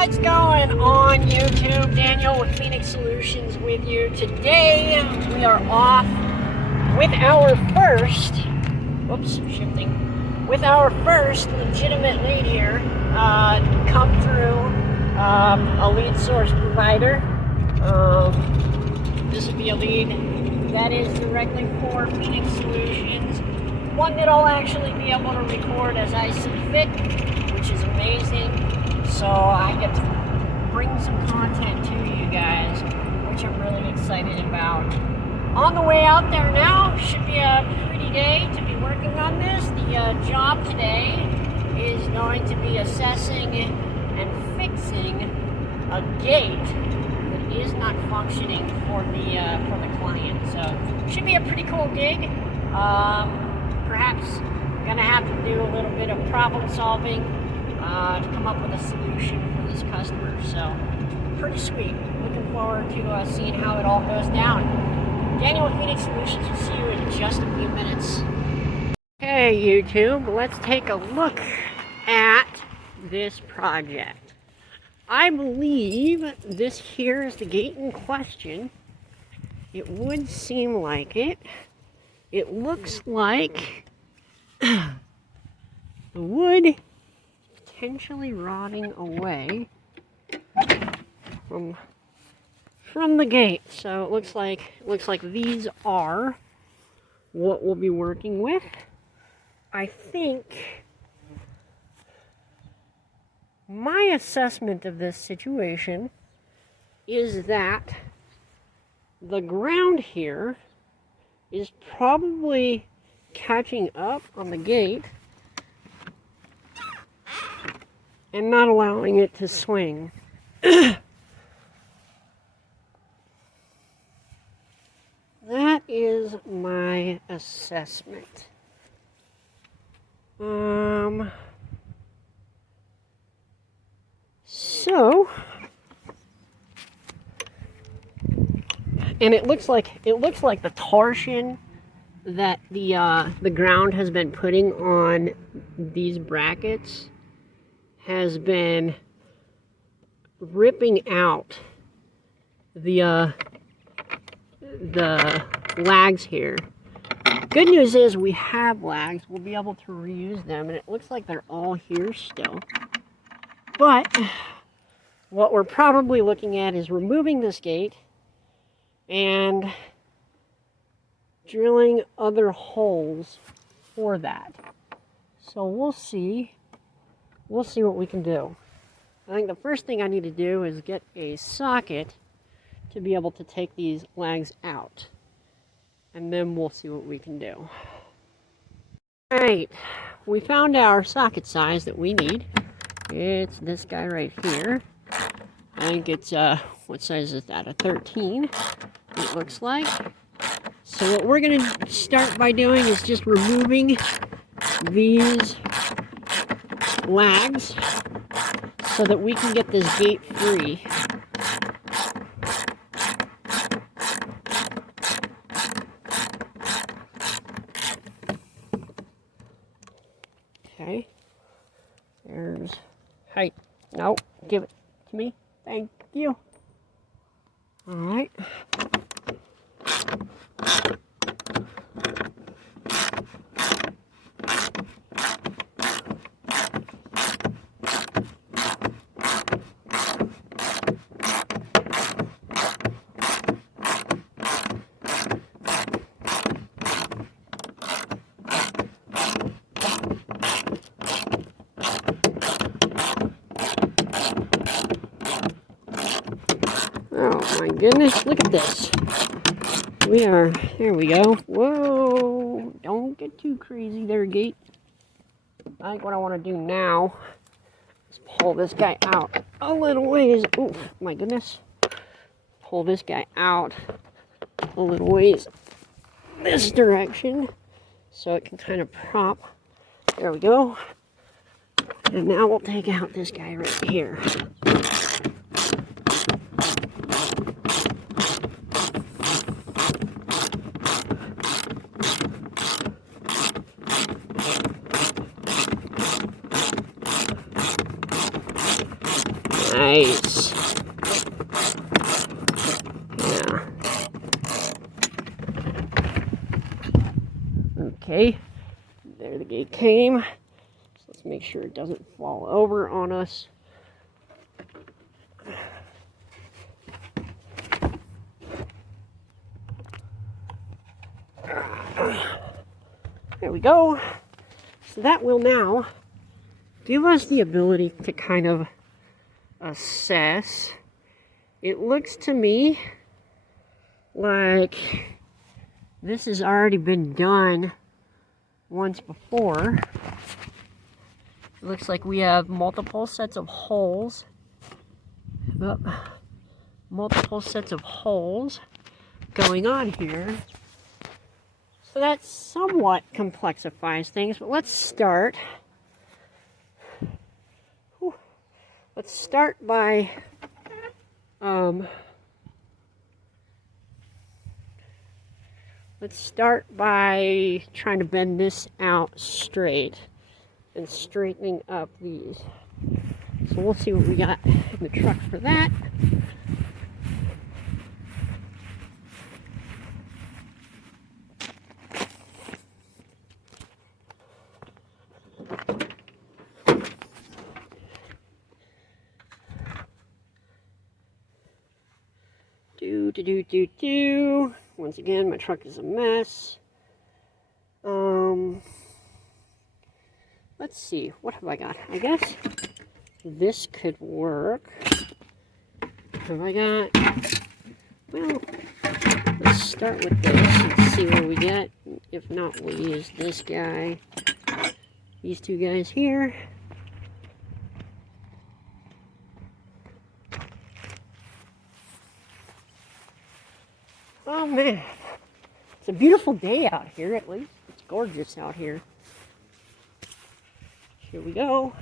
What's going on YouTube? Daniel with Phoenix Solutions with you. Today we are off with our first, with our first legitimate lead here. Come through a lead source provider. This would be a lead that is directly for Phoenix Solutions. One that I'll actually be able to record as I see fit, which is amazing. So I get to bring some content to you guys, which I'm really excited about. On the way out there now, should be a pretty day to be working on this. The job today is going to be assessing and fixing a gate that is not functioning for the client. So should be a pretty cool gig. Perhaps gonna have to do a little bit of problem solving to come up with a solution for this customer. So pretty sweet. Looking forward to seeing how it all goes down. Daniel with Phoenix Solutions will see you in just a few minutes. Hey YouTube, let's take a look at this project. I believe this here is the gate in question. It would seem like it. It looks like the wood potentially rotting away from the gate. So it looks like these are what we'll be working with. I think my assessment of this situation is that the ground here is probably catching up on the gate and not allowing it to swing. That is my assessment. So, and it looks like the torsion that the ground has been putting on these brackets has been ripping out the lags here. Good news is we have lags. We'll be able to reuse them, and it looks like they're all here still. But what we're probably looking at is removing this gate and drilling other holes for that. So we'll see what we can do. I think the first thing I need to do is get a socket to be able to take these lags out, and then we'll see what we can do. Alright, we found our socket size that we need. It's this guy right here. I think it's what size is that? A 13, it looks like. So what we're going to start by doing is just removing these lags so that we can get this gate free. Okay. There's height. No, give it to me. Thank you. All right. Oh my goodness, look at this. There we go. Whoa, don't get too crazy there, gate. I think what I want to do now is pull this guy out a little ways. Oh my goodness. Pull this guy out a little ways this direction so it can kind of prop. There we go. And now we'll take out this guy right here. Nice. Yeah. Okay. There the gate came. So let's make sure it doesn't fall over on us. There we go. So that will now give us the ability to kind of assess. It looks to me like this has already been done once before. It looks like we have multiple sets of holes. Multiple sets of holes going on here. So that somewhat complexifies things, but let's start. Let's start by trying to bend this out straight and straightening up these. So we'll see what we got in the truck for that. Once again, my truck is a mess. Let's see, what have I got? I guess this could work. Have I got, well, let's start with this and see what we get. If not, we'll use this guy. These two guys here. Oh man, it's a beautiful day out here, at least. It's gorgeous out here. Here we go.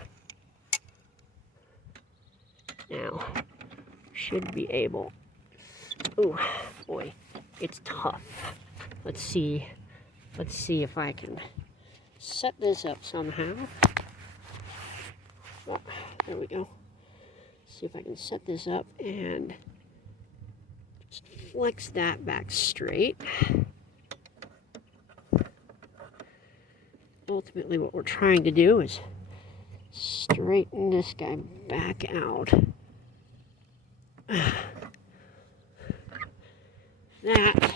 Now, should be able. Oh boy, it's tough. Let's see if I can set this up somehow. Oh, there we go. See if I can set this up and just flex that back straight. Ultimately, what we're trying to do is straighten this guy back out. That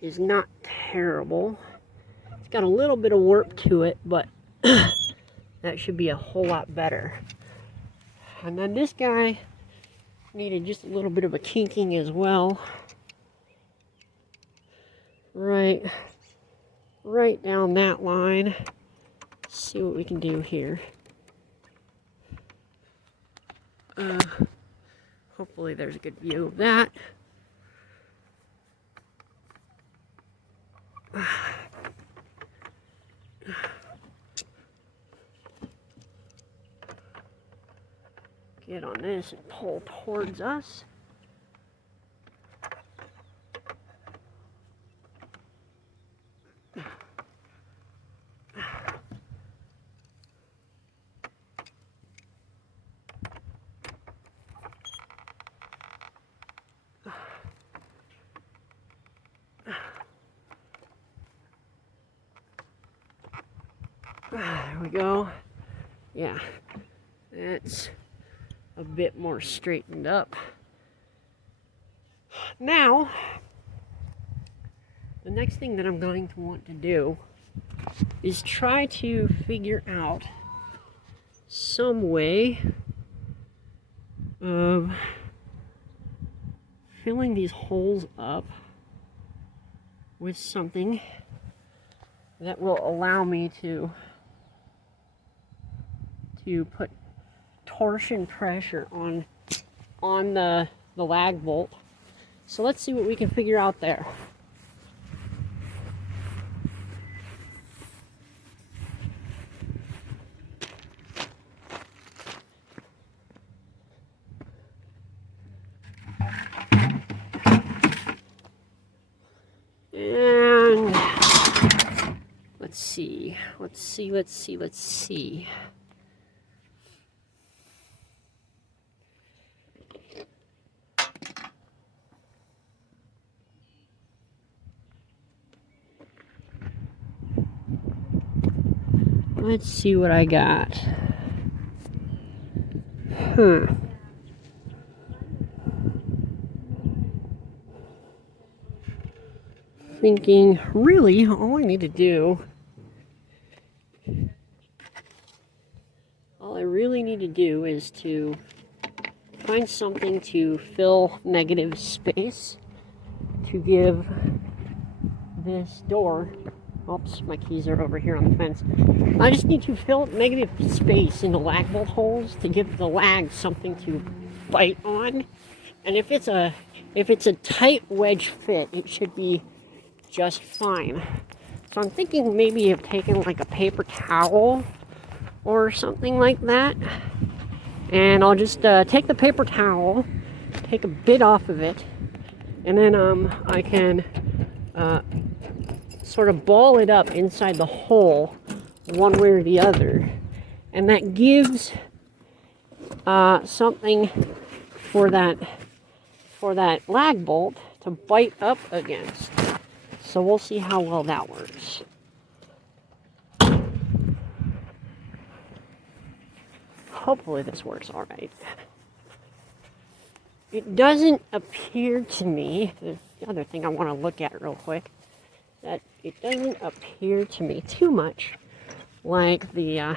is not terrible. It's got a little bit of warp to it, but that should be a whole lot better. And then this guy needed just a little bit of a kinking as well. Right down that line. Let's see what we can do here. Hopefully there's a good view of that. Get on this and pull towards us. There we go. Yeah, that's a bit more straightened up. Now, the next thing that I'm going to want to do is try to figure out some way of filling these holes up with something that will allow me to put torsion pressure on the lag bolt. So let's see what we can figure out there. And let's see. let's see what I got. Thinking, really, all I really need to do is to find something to fill negative space to give this door. Oops, my keys are over here on the fence. I just need to fill negative space in the lag bolt holes to give the lag something to bite on. And if it's a tight wedge fit, it should be just fine. So I'm thinking maybe of taking like a paper towel or something like that. And I'll just take the paper towel, take a bit off of it, and then I can sort of ball it up inside the hole one way or the other. And that gives something for that lag bolt to bite up against. So we'll see how well that works. Hopefully this works all right. It doesn't appear to me, the other thing I want to look at real quick, that it doesn't appear to me too much like the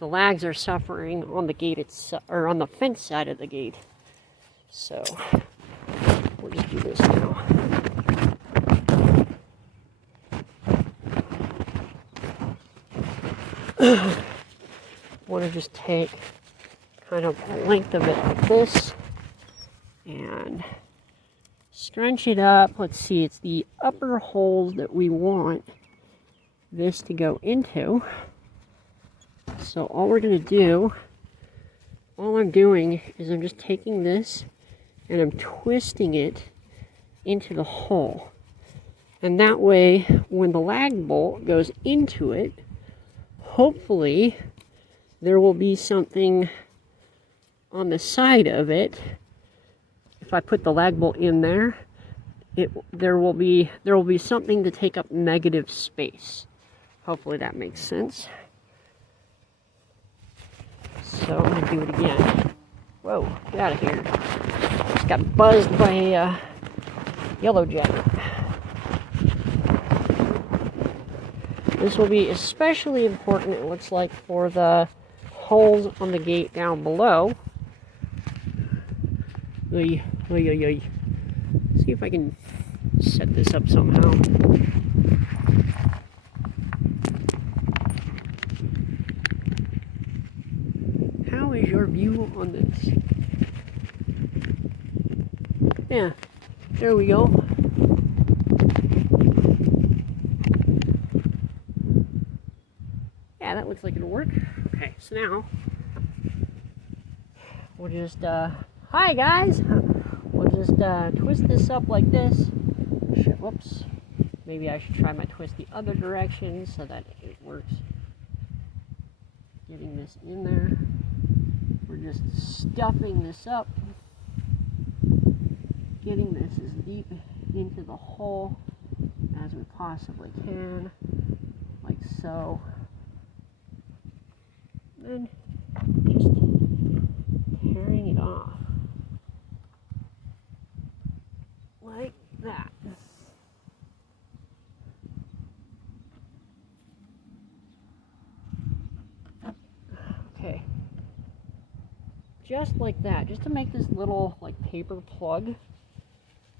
lags are suffering on the gate itself, or on the fence side of the gate. So we'll just do this now. Want to just take kind of a length of it like this and scrunch it up. Let's see, it's the upper holes that we want this to go into. So all I'm doing is I'm just taking this and I'm twisting it into the hole. And that way, when the lag bolt goes into it, hopefully there will be something on the side of it. If I put the lag bolt in there, there will be something to take up negative space. Hopefully that makes sense. So I'm gonna do it again. Whoa, get out of here. Just got buzzed by a yellow jacket. This will be especially important, it looks like, for the holes on the gate down below. See if I can set this up somehow. How is your view on this? Yeah, there we go. Yeah, that looks like it'll work. Okay, so now we'll just, hi guys! We'll just twist this up like this. Shit, whoops. Maybe I should try my twist the other direction so that it works. Getting this in there. We're just stuffing this up. Getting this as deep into the hole as we possibly can. Like so. And just tearing it off like that. Okay, just like that, just to make this little like paper plug.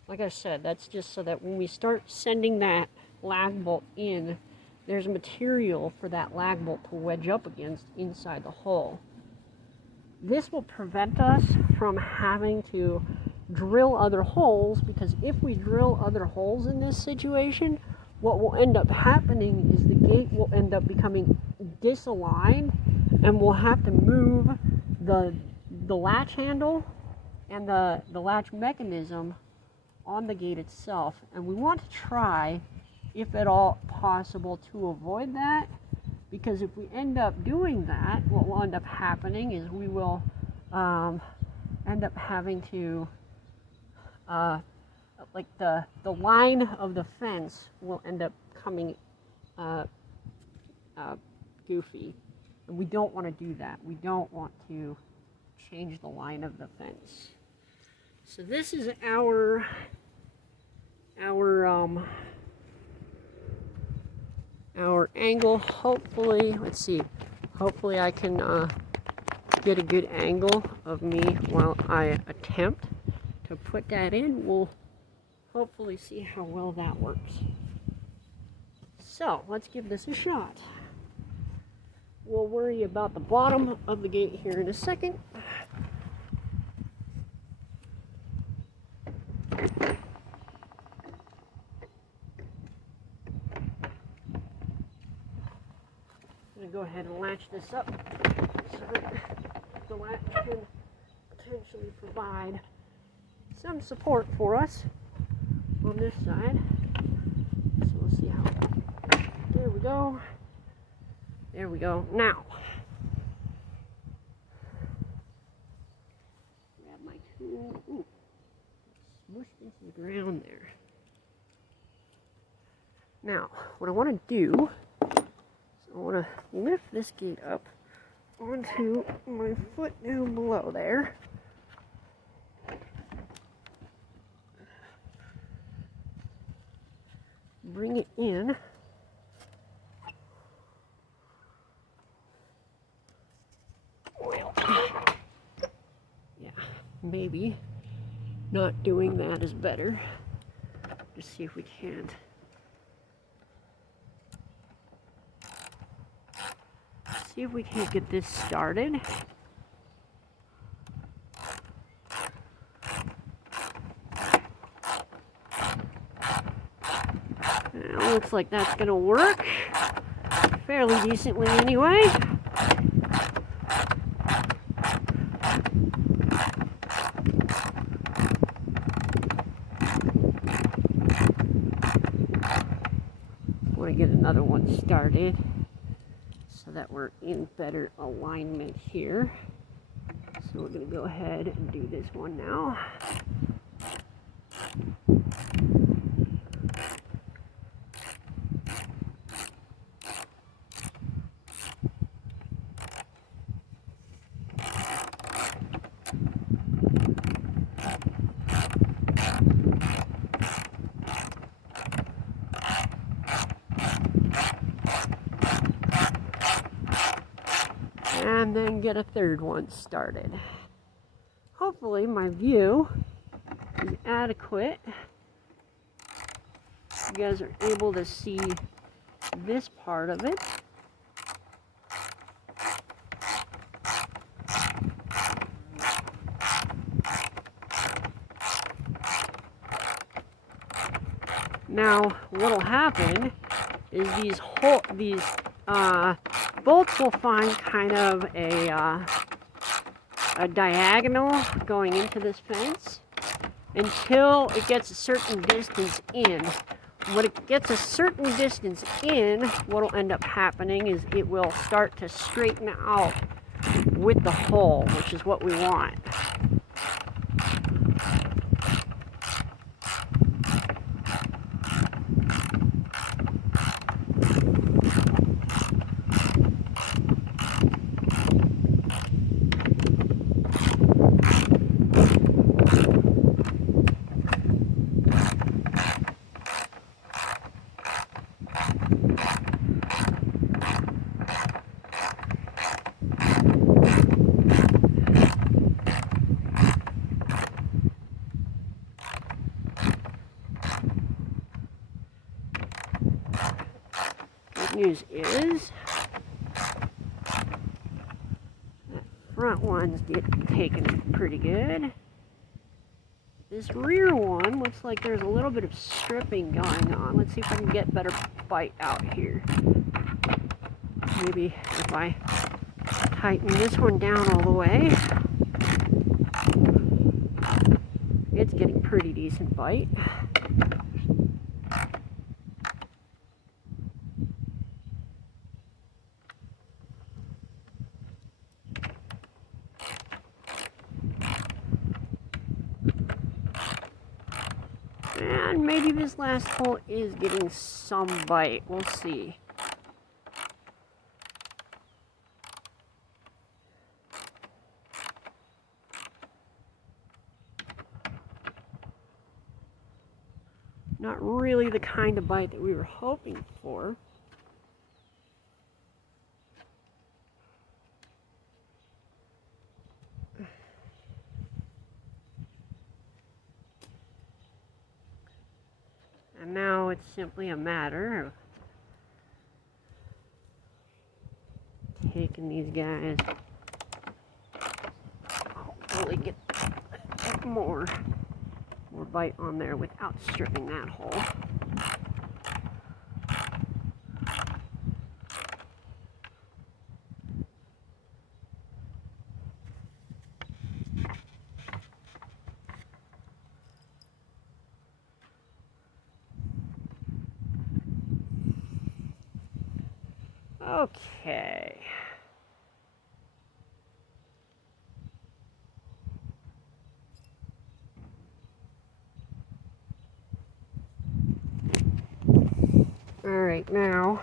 Like I said, that's just so that when we start sending that lag bolt in, there's material for that lag bolt to wedge up against inside the hole. This will prevent us from having to drill other holes, because if we drill other holes in this situation, what will end up happening is the gate will end up becoming disaligned, and we'll have to move the latch handle and the latch mechanism on the gate itself. And we want to try, if at all possible, to avoid that, because if we end up doing that, what will end up happening is we will end up having to like the line of the fence will end up coming goofy. And we don't want to do that. We don't want to change the line of the fence. So this is our angle. Hopefully, let's see. Hopefully I can get a good angle of me while I attempt to put that in. We'll hopefully see how well that works. So let's give this a shot. We'll worry about the bottom of the gate here in a second. I'm going to go ahead and latch this up so that the latch can potentially provide some support for us on this side. So we'll see how. There we go. There we go. Now, grab my tool. Ooh, smush into the ground there. Now, what I want to do is I want to lift this gate up onto my foot down below there. Bring it in. Well, yeah, maybe not doing that is better. Just see if we can't. See if we can't get this started. It looks like that's gonna work fairly decently anyway. Want to get another one started so that we're in better alignment here. So we're going to go ahead and do this one now. And then get a third one started. Hopefully my view is adequate. You guys are able to see this part of it. Now, what'll happen is these bolts will find kind of a diagonal going into this fence until it gets a certain distance in. When it gets a certain distance in, what will end up happening is it will start to straighten out with the hole, which is what we want. News is that front one's taken pretty good. This rear one looks like there's a little bit of stripping going on. Let's see if I can get better bite out here. Maybe if I tighten this one down all the way, it's getting pretty decent bite. And maybe this last hole is getting some bite. We'll see. Not really the kind of bite that we were hoping for. And now it's simply a matter of taking these guys, hopefully get more bite on there without stripping that hole. Okay. All right, now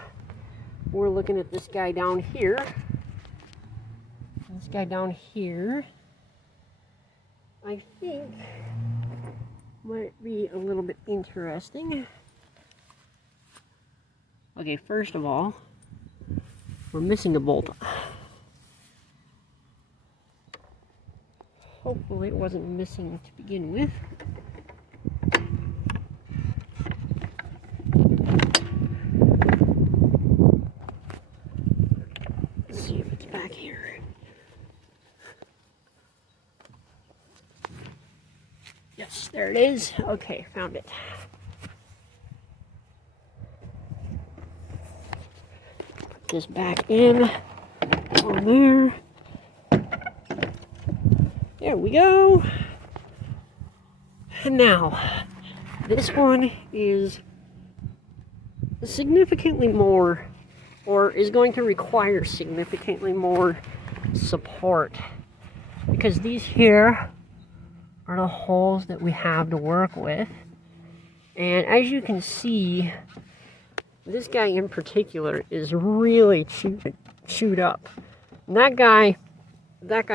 we're looking at this guy down here. This guy down here, I think, might be a little bit interesting. Okay, first of all, we're missing a bolt. Hopefully it wasn't missing to begin with. Let's see if it's back here. Yes, there it is. Okay, found it. Put this back in on there. There we go. And now, this one is significantly more, or is going to require significantly more support, because these here are the holes that we have to work with. And as you can see, this guy in particular is really chewed up. And that guy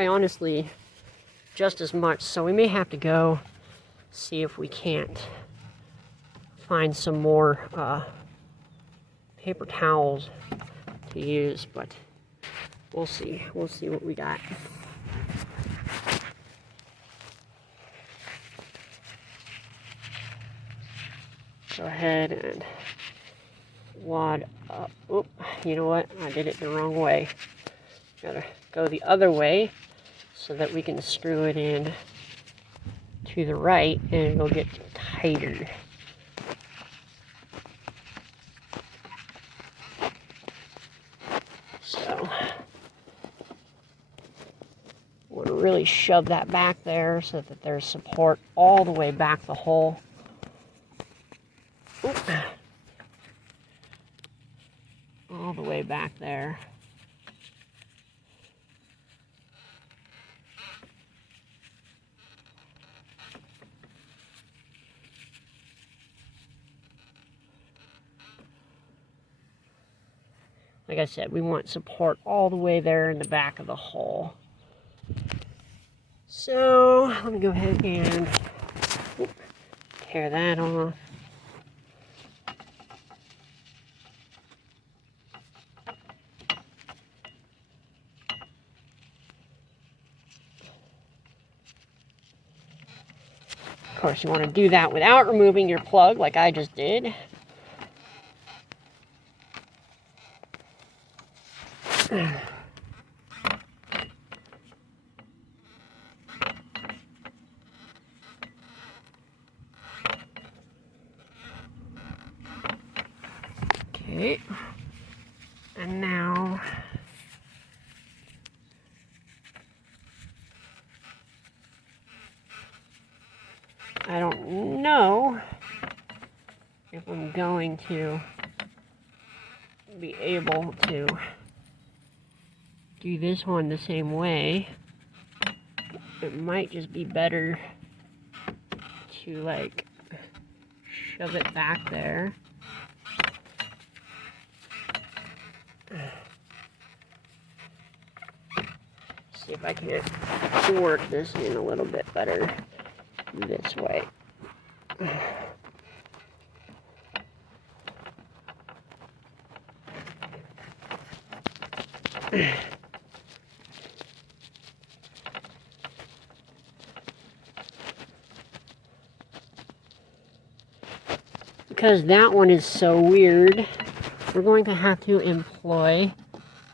honestly, just as much. So we may have to go see if we can't find some more paper towels to use, but we'll see. We'll see what we got. Go ahead and wad up. Oop, you know what? I did it the wrong way. Gotta go the other way so that we can screw it in to the right and it'll get tighter. So, want to really shove that back there so that there's support all the way back the hole. Oop. All the way back there. Like I said, we want support all the way there in the back of the hole. So let me go ahead and tear that off. Of course, you want to do that without removing your plug like I just did. Okay, and now I don't know if I'm going to be able to do this one the same way. It might just be better to like shove it back there. See if I can work this in a little bit better this way. Because that one is so weird, we're going to have to employ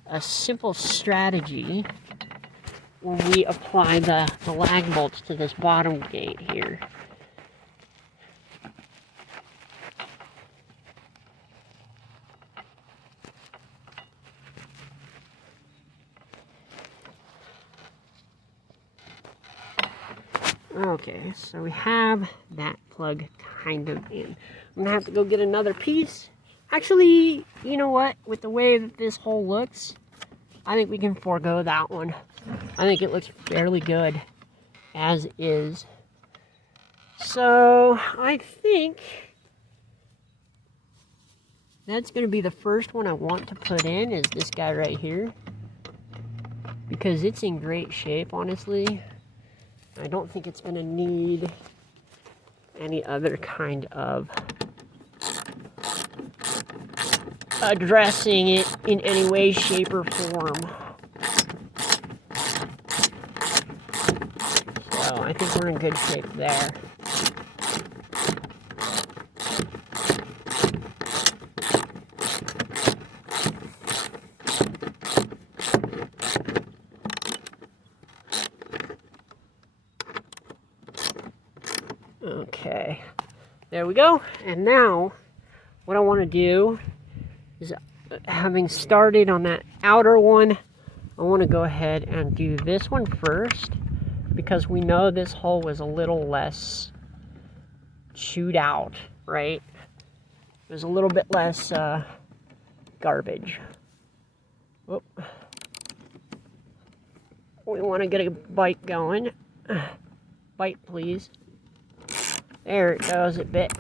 a simple strategy when we apply the lag bolts to this bottom gate here. Okay, so we have that plug kind of in. I'm gonna have to go get another piece. Actually, you know what? With the way that this hole looks, I think we can forego that one. I think it looks fairly good as is. So I think that's gonna be the first one I want to put in, is this guy right here, because it's in great shape, honestly. I don't think it's going to need any other kind of addressing it in any way, shape, or form. So I think we're in good shape there. Okay, there we go. And now what I want to do is, having started on that outer one, I want to go ahead and do this one first, because we know this hole was a little less chewed out, right? There's a little bit less garbage. Whoop. We want to get a bite going. Bite, please. There it goes, it bit.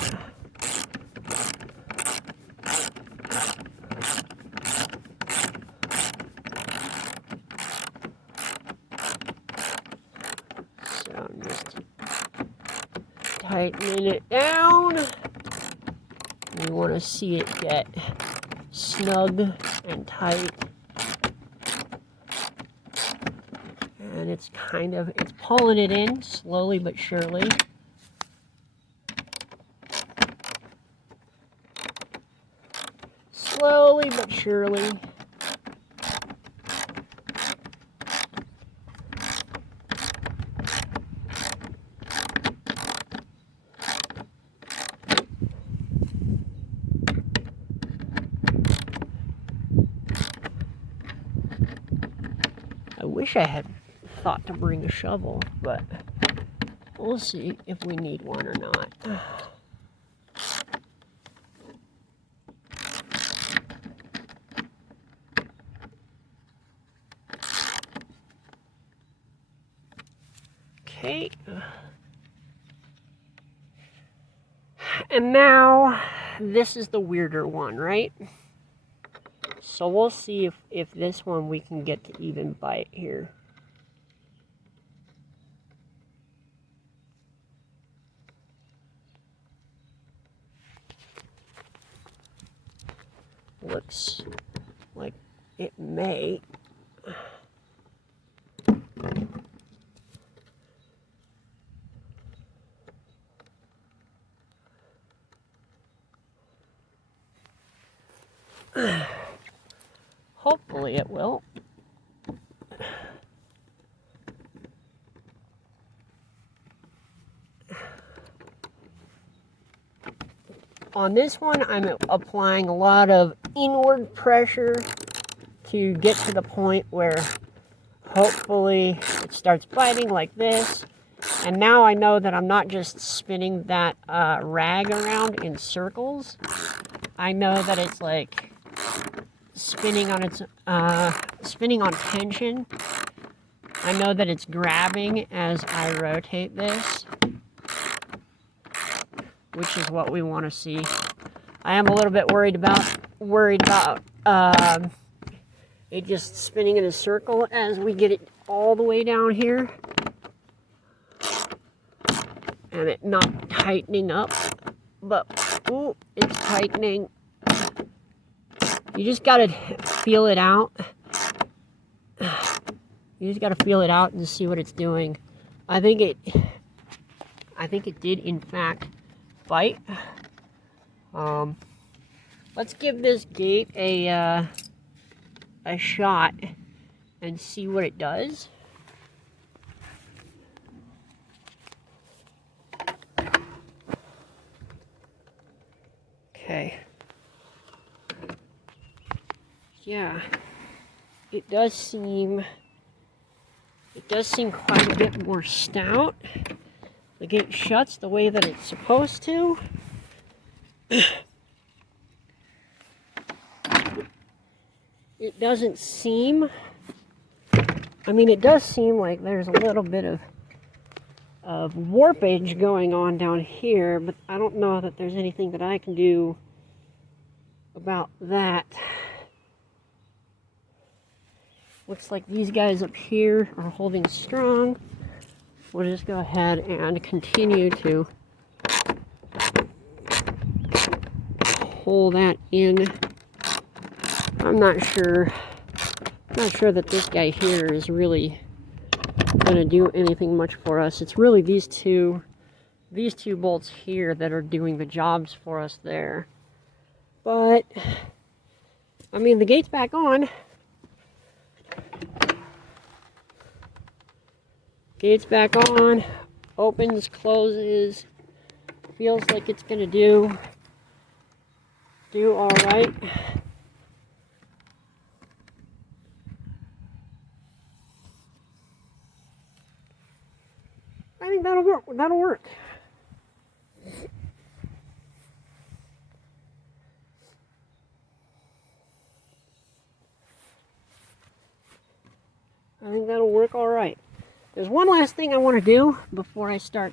So I'm just tightening it down. We want to see it get snug and tight. And it's pulling it in slowly but surely. Slowly but surely. I wish I had thought to bring a shovel, but we'll see if we need one or not. Okay. And now, this is the weirder one, right? So we'll see if this one we can get to even bite here. Looks like it may. Hopefully it will. On this one, I'm applying a lot of inward pressure to get to the point where hopefully it starts biting like this. And now I know that I'm not just spinning that rag around in circles. I know that it's like spinning on tension. I know that it's grabbing as I rotate this, which is what we want to see. I am a little bit worried about it just spinning in a circle as we get it all the way down here and it not tightening up. But ooh, it's tightening. You just gotta feel it out. You just got to feel it out and see what it's doing. I think it did in fact bite. Let's give this gate a shot and see what it does. Okay. Yeah, it does seem quite a bit more stout. The gate shuts the way that it's supposed to. It doesn't seem, I mean, it does seem like there's a little bit of warpage going on down here, but I don't know that there's anything that I can do about that. Looks like these guys up here are holding strong. We'll just go ahead and continue to pull that in. I'm not sure that this guy here is really going to do anything much for us. It's really these two bolts here that are doing the jobs for us there. But I mean, the gate's back on. Gate's back on, opens, closes, feels like it's gonna do all right. I think that'll work. That'll work. I think that'll work all right. There's one last thing I want to do before I start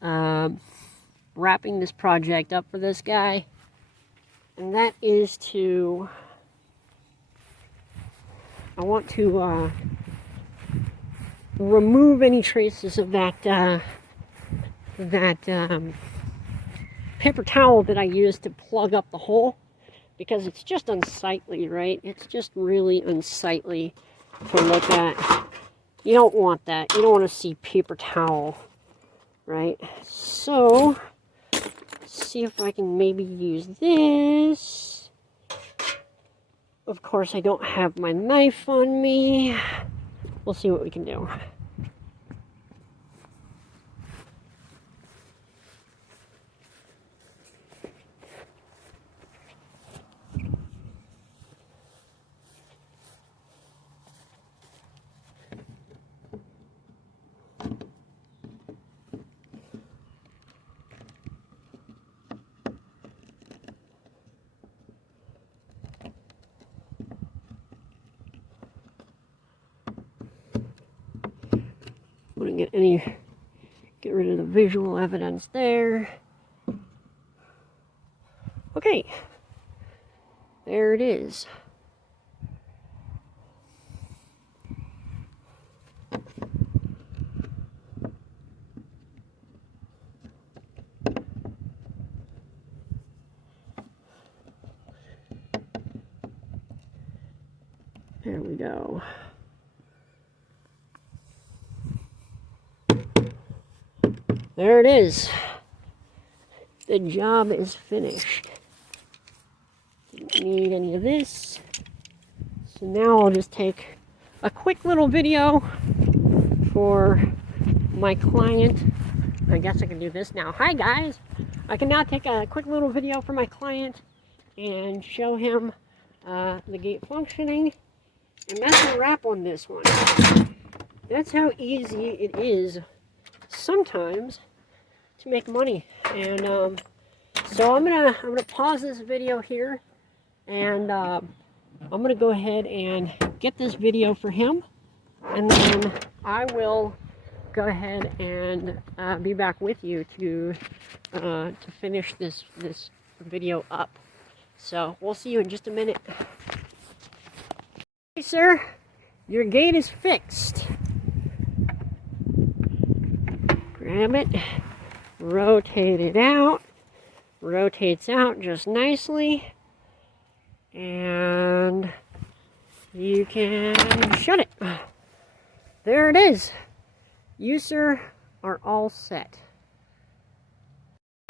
wrapping this project up for this guy, and that is I want to remove any traces of that paper towel that I used to plug up the hole, because it's just unsightly, right? It's just really unsightly to look at. You don't want that. You don't want to see paper towel, right? So, let's see if I can maybe use this. Of course, I don't have my knife on me. We'll see what we can do. Wouldn't get rid of the visual evidence there. Okay, there it is. There we go. There it is. The job is finished. Didn't need any of this. So now I'll just take a quick little video for my client. I guess I can do this now. Hi guys! I can now take a quick little video for my client and show him the gate functioning. And that's a wrap on this one. That's how easy it is sometimes to make money. And so I'm gonna pause this video here, and I'm gonna go ahead and get this video for him, and then I will go ahead and be back with you to finish this video up. So we'll see you in just a minute. Hey sir, your gate is fixed. Grab it, rotate it out, rotates out just nicely, and you can shut it. There it is. You, sir, are all set.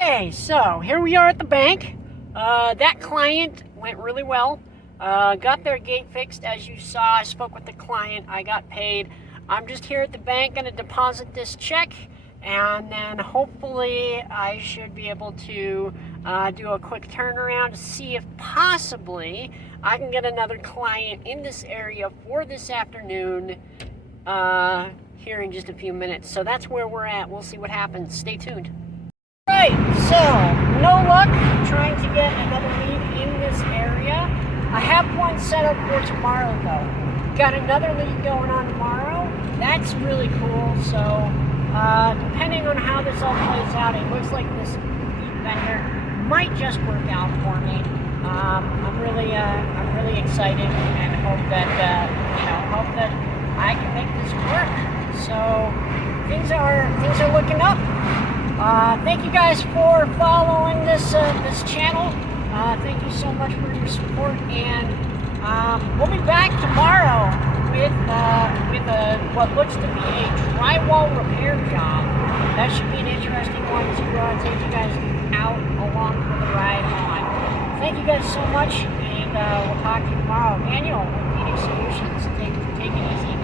Okay, so here we are at the bank. That client went really well. Got their gate fixed, as you saw. I spoke with the client. I got paid. I'm just here at the bank, going to deposit this check, and then hopefully I should be able to do a quick turnaround to see if possibly I can get another client in this area for this afternoon here in just a few minutes. So that's where we're at. We'll see what happens. Stay tuned. Right, so no luck trying to get another lead in this area. I have one set up for tomorrow though. Got another lead going on tomorrow. That's really cool. So depending on how this all plays out, it looks like this lead vendor might just work out for me. I'm really excited and hope that I can make this work. So things are looking up. Thank you guys for following this channel. Thank you so much for your support, and we'll be back tomorrow with what looks to be a drywall repair job. That should be an interesting one to take you guys out along for the ride on. Thank you guys so much, and we'll talk to you tomorrow. Daniel, Phoenix Solutions. Take it easy.